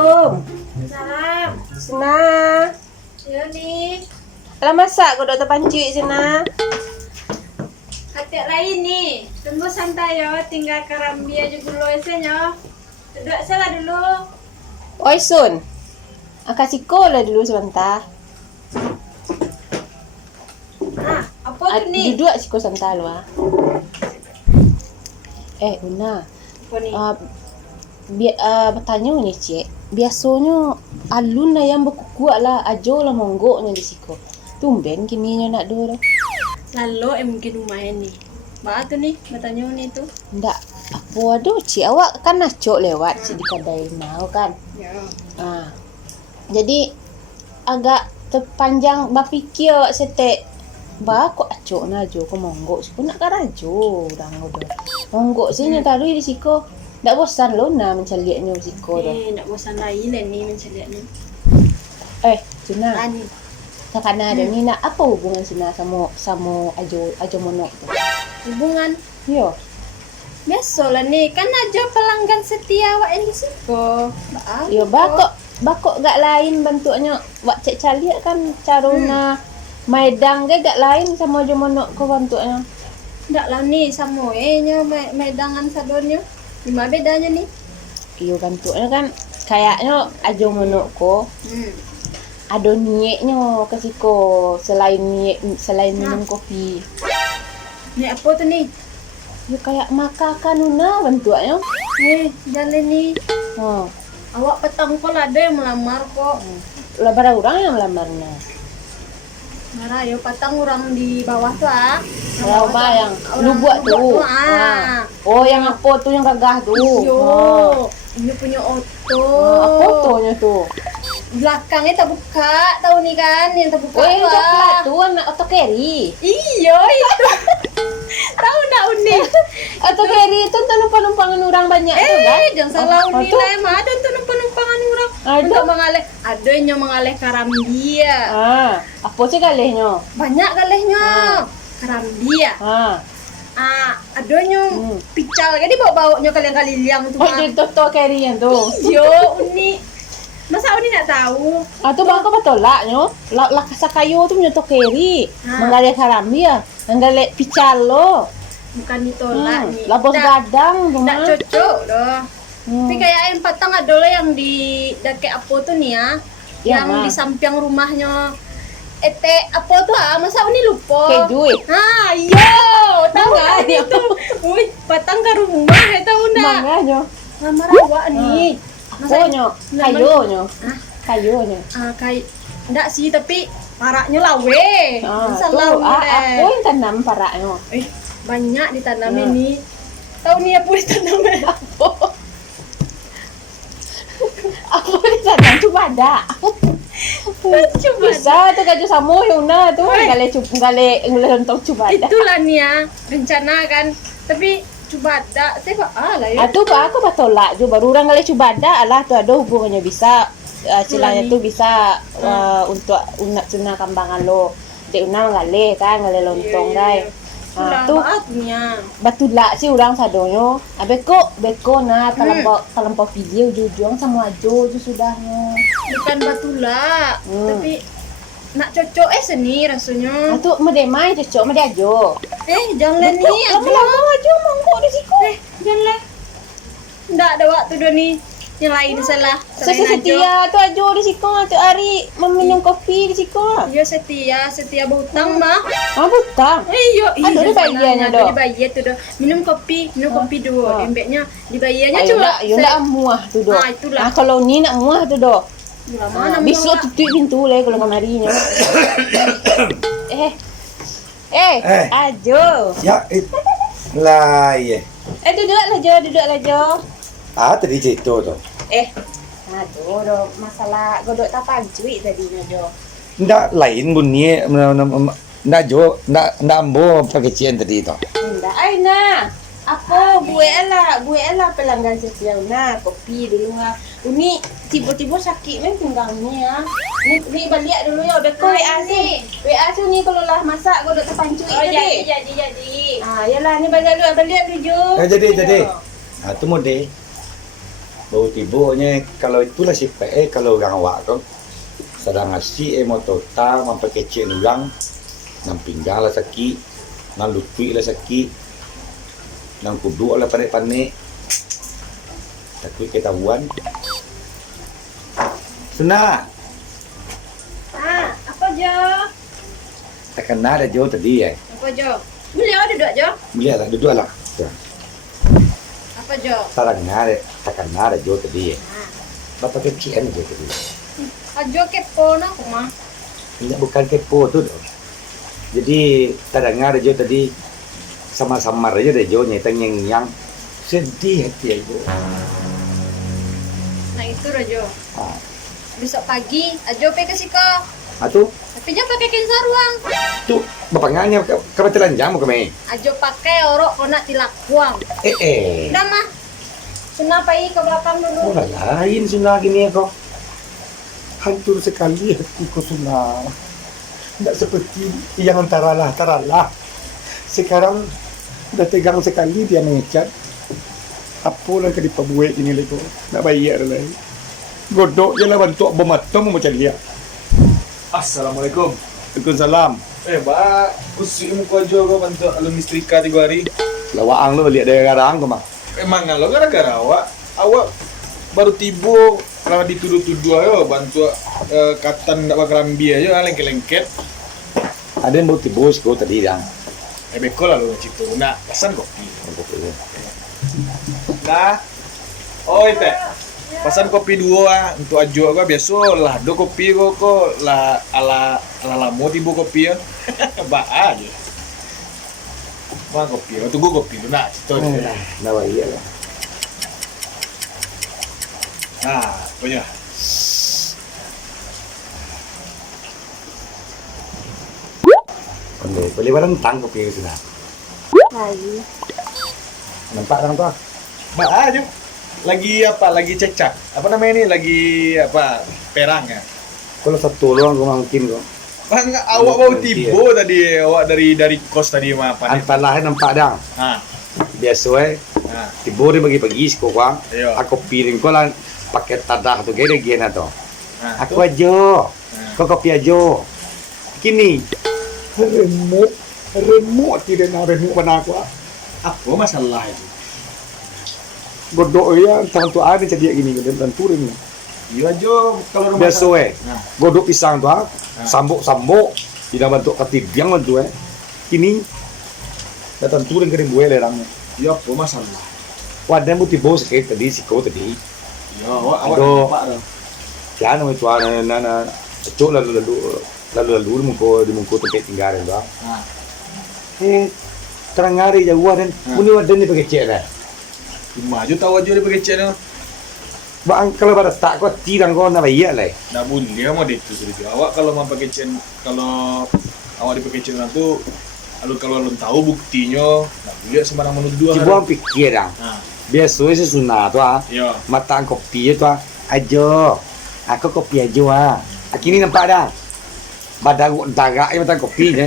Assalamualaikum. Salam. Sina. Ya nih. Alah masak kau dokter pancuik Sina. Hati lain nih. Tunggu santai yo. Tinggal karambia juga dulu esenya. Duduk salah dulu. Oi Sun. Kasih lah dulu sebentar. Ah, apa tuh nih? Duduk siko sebentar lu ah. Una. Apa nih? Bertanya nih cik. Biasanya alun lah yang berkukuak lah ajo lah monggoknya di siko. Tumben kini nak dulu. Lalu mungkin lumayan nih. Tuh nih, bertanya nih tuh. Ndak apa aduh cik awak kan nacok lewat cik di kedai mau kan. Ya. Jadi agak terpanjang berfikir awak setek. Kok acok najo ko monggok siko nak karajo udang udah. Monggok sini taruh di siko. Ndak bosan lo na mencaliaknya di siko dah. Nak bosan lain lah nih mencarinya. Cina. Ani. Karena ada ni nak apa hubungan Sina sama ajo monok tu? Hubungan Yo. biasalah nih, kan aja pelanggan setia awak ini siko. Yo bakok gak lain bentuknya. Wak cek caliak kan caruna maidang ke gak lain sama ajo monok ko bentuknya. Ndak lah nih sama nya medangan sadonnya. Gimana bedanya nih? Yo bentuknya kan kayaknya ajo monok ko. Ada niatnya ke siko selain minum kopi. Ni apa tuh nih? Ya kayak makakan una bentuknya. Jalan nih. Awak petang kok ada yang melamar kok. Lah barang orang yang melamarnya. Marah yo petang orang di bawah tuh ah. Berapa yang lu buat tuh? Oh yang apa tuh yang gagah tuh? Ini punya oto. Apa fotonya tuh? Belakangnya terbuka, tahu nih kan yang terbuka. Yang coklat tuh anak auto carry. Iya itu. Tahu nak Uni? Auto carry itu numpang-numpangan orang banyak tuh kan? Jangan salah Uni lah, emang ada tuh numpang-numpangan orang. Untuk mengalih, ada yang mengalih karambia. Apa sih galehnya? Banyak galehnya. Karambia. Ada yang pical, jadi bawa-bawanya kalian-kali liang tuh. Oh, itu auto carry yang tuh. Yo Uni. Masa Uni nak tahu? Atau baka patolaknya, lah kayu tu punya tokeri, menggalek karambia, menggalek picalo. Bukan ditolak nih. Lapos gadang, Tak cocok loh. Tapi kayak yang patang ada lah yang di dekat apa tuh nih ya, yang di samping rumahnya. Apa tuh masa Uni lupa? Keju. Iya, tahu kan itu. Wih, patang ke rumah, tahu nak? Manganya. Lamar awak nih. Masanya, kayunya. Kayunya. Kayak enggak sih, tapi paraknya lah weh. Salah aku yang tanam paraknya. Banyak ditanam ini. Tahu nih apa ditanam? Apa ditanam coba ada. Bisa tuh kaju samu Yuna tuh gale lontong coba ada. Itulah nih ya rencana kan. Tapi coba ada, saya lah ya. Aduh aku batolak juga baru orang kali coba ada lah tuh ada hubungannya bisa cilanya tuh bisa untuk unak cuna kambangan lo. Dek una ngale kan ngale lontong guys. Tuh batulak sih orang sadonyo. Beko na talampau video jujuang sama ajo tu sudahnya. Bukan batulak, tapi nak cocok seni rasanya. Tuh medemai cocok mede ajo. Jangan nih lama aja mangkok di siku. Jangan. Ndak ada waktu dah nih. Yang lain salah. Setia tuh ajo di siku tu hari meminum kopi di siku. Iya setia berhutang mah. Hutang. Iya. Ada dibayarnya doh. Dibayar tuh doh. Minum kopi dulu. Embeknya dibayarnya cuma. Yo ndak muah tuh doh. Itulah. Kalau ni nak muah tuh doh. Besok tutup pintu lah kalau kemarinya. Ajo. Ya, lah ya. Duduklah Jo. Tadi cerita tu. Aduh, masalah godok tapan cuy tadinya Jo. Ndak lain bunyi, ndak jo, ndak ambo pakecian tadi tu. Ndak, Aina. Apa gue elah pelanggan setia na kopi dulu ha. Uni tiba-tiba sakit main pinggangnya. Ni balik dulu ya. Beko WA ni kalau lah masak godok tapan cuy tadi. Jadi. Yalah ni balik dulu Jo. Jadi. Tu mode. bau tibonya kalau itulah si PE kalau orang awak tu sedang ngasih motota mampakecek ulang nang pinggang lah sakit nang lutut lah sakit nang kudu lah panik-panik takut ketahuan Suna Apa Jo? tak kenal dah Jo tadi Apa Jo? Beliau duduk Jo? beliau lah duduk lah Apa Jo? tak kenal dah Jo tadi bapak kecil Jo tadi Ajo kepo nak mah. ini bukan kepo tu doh. Jadi tak dengar Jo tadi sama-sama aja deh Jo nyetang yang sedih hati aja. Nah itu Rajo. Ah, Besok pagi Ajo pe ke siko. atu Tapi dia pakai kensa ruang. tu bapak nganya kebetulan jamu kami. Ajo pakai orok kona tilakuang. Dah Udah mah. Suna pai ke belakang dulu. orang lain Suna gini kok. Hancur sekali hatiku Suna. Tidak seperti yang antaralah. Sekarang udah tegang sekali dia mengecat. Apa lah ke dipabuat ini lagi nak bayar lah. Godok je lah bantu bermatang macam dia. Assalamualaikum. Waalaikumsalam. Mbak, kusik muka aja kau bantu alun istrika 3 hari. Lawang lu lihat dari garang kau mah. Emang lo gara-gara awak baru tiba kalau dituduh-tuduh ayo bantu katan ndak bakalan biaya ayo lengket-lengket. Ada yang mau tibus kau tadi dah. Beko lah lo situ. Nah, pesan kopi. Nah. Oh, itu. Pesan kopi 2 untuk ajo kau biasa lah do kopi kau lah ala lamo tiba kopi ya. Ba aja. Bang kopi, tunggu kopi dulu nak situ. Nah, iya lah. Nah, punya. Boleh barang tang kopi itu dah. Lagi. Nampak orang tu? Mbak aja. Lagi apa? Lagi cecak. Apa namanya ini? Lagi apa? Perang ya. Kalau satu luang kau mungkin kau. Bang, awak baru tiba tadi. Awak dari kos tadi mah apa? Antar lain nampak dah. Ha. Biasa Ha. tiba dia bagi-bagi sekolah. Iya. Aku piring kau lah pakai tadah tu gede gena tu. Ha. Aku aja. Kau kopi aja. Kini. Remuk tidak nak remuk mana aku. Apa masalah itu? Godok ya, tangan tu ada jadi gini dan turun. Iya aja kalau rumah Biasa Nah. godok pisang tu sambuk tidak bentuk ketibiang tu Kini datang turun kering buai lerangnya. Iya apa masalah? Wadah mu tibo sakit tadi siko tadi. Iya, awak Aduh. nampak dah. Kian mu tuan nana cok lalu di muko tempat tinggal tu. Ha. Terang hari jauh dan muni wadah ni pakai cek dah. Cuma aja tahu aja dia pakai cek tu. Bang kalau pada tak kau tirang kau nak bayar lah. Dah boleh mau itu sudah. Awak kalau mau pakai cek, kalau awak dipakai cek tu, kalau alun tahu buktinya, nak boleh sembarang menuduh. Cibu ang pikir dah. Ha. Biasa sunat tu Iya. mata kopi tu ajo. Aku kopi ajo Kini nampak dah. Badan dagak yang mata kopi je.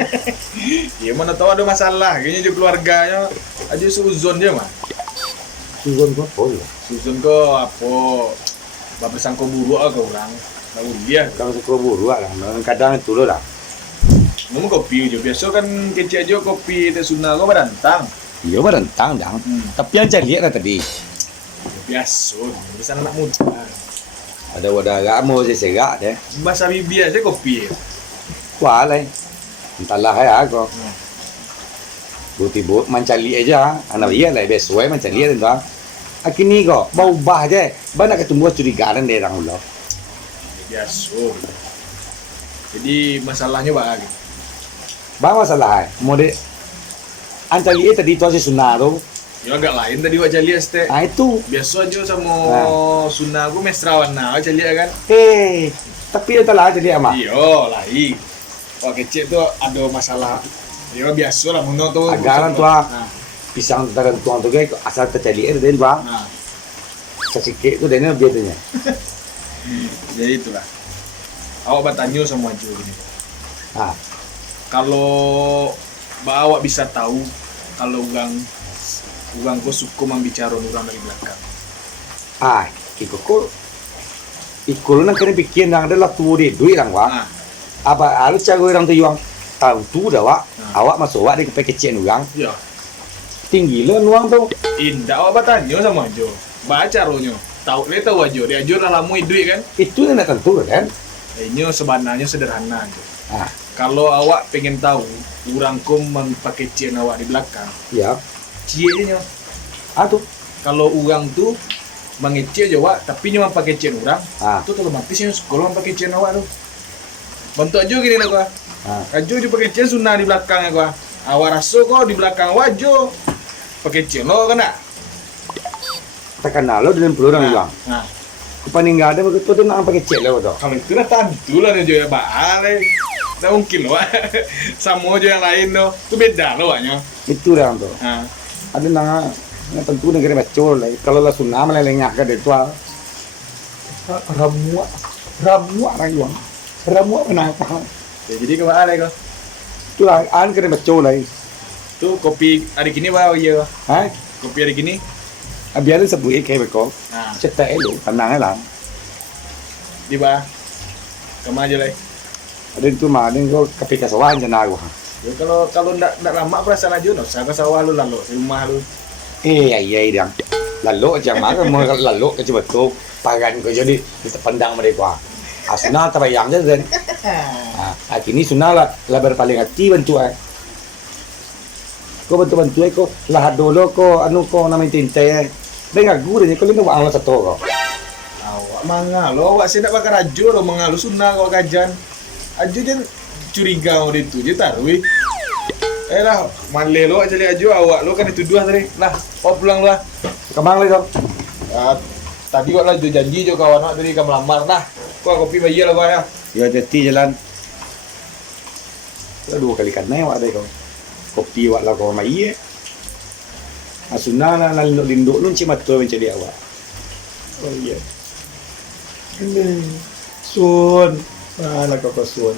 Ya mana tahu ada masalah. Kayaknya dia keluarganya aja suzon dia mah. Suzon kau apa ya? Suzon ke apa? Bapak sangko buruk ke orang. Tahu dia. Kalau suka buru lah. Kadang itu lah. Ngomong kopi aja. Biasa kan kecil aja kopi teh sunah kau berantang. Iya berentang dah. Tapi yang saya lihat lah tadi. Biasa. Bisa anak muda. Ada wadah agak mau saya serak deh. Bahasa bibi aja kopi. Wah lah. Entahlah ya aku. Buti-but mencari aja. Anak iya lah. Biasa mencari aja tu. Kini kok bau bah je. Banyak ketemu curigaan dari orang ulo. Biasa. Jadi masalahnya bagi. Bang masalah mau dek. Ancali tadi tu si sunah tu. Ya agak lain tadi wajah lihat teh. Itu. Biasa aja sama sunah aku mesrawan nah wajah lihat kan. Tapi itu lah jadi ama. Iya lain. Wah kecil tu ada masalah. Ya biasa lah menurut tu. Agaran tu pisang taran tuang tu kayak asal tercali dari bang. Nah, Sesikit tu dia biasanya. jadi itulah. Awak bertanya sama Ju ini. Ah, Kalau awak bisa tahu kalau orang kau suka membicara orang dari belakang. Ikut nang kena pikir nang adalah tu de duit lang wa. Ah, Apa alu cago orang tu yang tahu tu dah wa. Awak masuk wa di kepekecen orang. ya. Tinggi lo nuang tu. Indah awak bertanya sama Ajo. Baca rohnya. Tahu dia tahu Ajo. Dia Ajo dah lama duit kan. Itu yang nak tentu kan. Ini sebenarnya sederhana Ajo. Ah, Kalau awak pengen tahu orang kom pakai cien awak di belakang, ya. cie je nyo. Atuh. Kalau orang tu mengecil aja awak, tapi nyo pakai cien orang, Ah. tu otomatis nyo sekolah pakai cien awak tu. Bantu Ajo gini lah gua. Ah. Ajo dia pakai cien sunnah di belakangnya gua. Awak rasa kok di belakang awak Ajo pakai cien lo kan tak? Tekan lo dengan puluh orang orang. Nah, Kepaning nggak ada begitu tu nak pakai cek lo tu. kalau itu lah tentu lah Ajo ya baale. Tak mungkin loh. Sama aja yang lain loh. Itu beda loh awaknya. Itu dah tu. Nah, Ada nang tentu negeri bacol lah. Kalau lah sunam lah lenyak ke itu. Ramu orang yang. Ramu kenapa? ya jadi ke baale kok. Tu lah an kena bacol lah. Tuh kopi hari gini bawa iya. Hai. Kopi hari gini. Biarin sebut kayak bekok. Nah, Cetak elu, tenang lah. di bawah. Kemana aja lah. Ada itu mah, ada kau kepikiran sawan jangan aku. Ya kalau ndak lama perasaan aja no, saya ke sawah lu lalu di rumah lu. Iya dia. Lalu jangan makan mau lalu ke betul. Pagan kau jadi pandang mereka. Asna terbayang je kan. Kini sunah lah berpaling hati bantu Kau bantu kau lah dulu kau anu kau namanya tintai. Dengar guru ni kau lu nak awak satu kau. Awak mangalo, awak sih ndak bakal rajo lo mengalu sunnah kau kajan. Ajo jen curiga mau itu je taruh. Lah, male lo aja lihat ajo awak lo kan itu dua tadi. Nah, kau pulang lah. Kemang lagi kau. Tadi kau lah janji jo kawan awak tadi kamu lamar nah. Kau kopi bayi lah kau ya. Ya jadi jalan. Dua kali kan awak deh kau. Kopi awak lah kau mai. Asuna lah linduk nun cima tu mencari awak. Oh iya. Ini Sun. Mana kau Sun?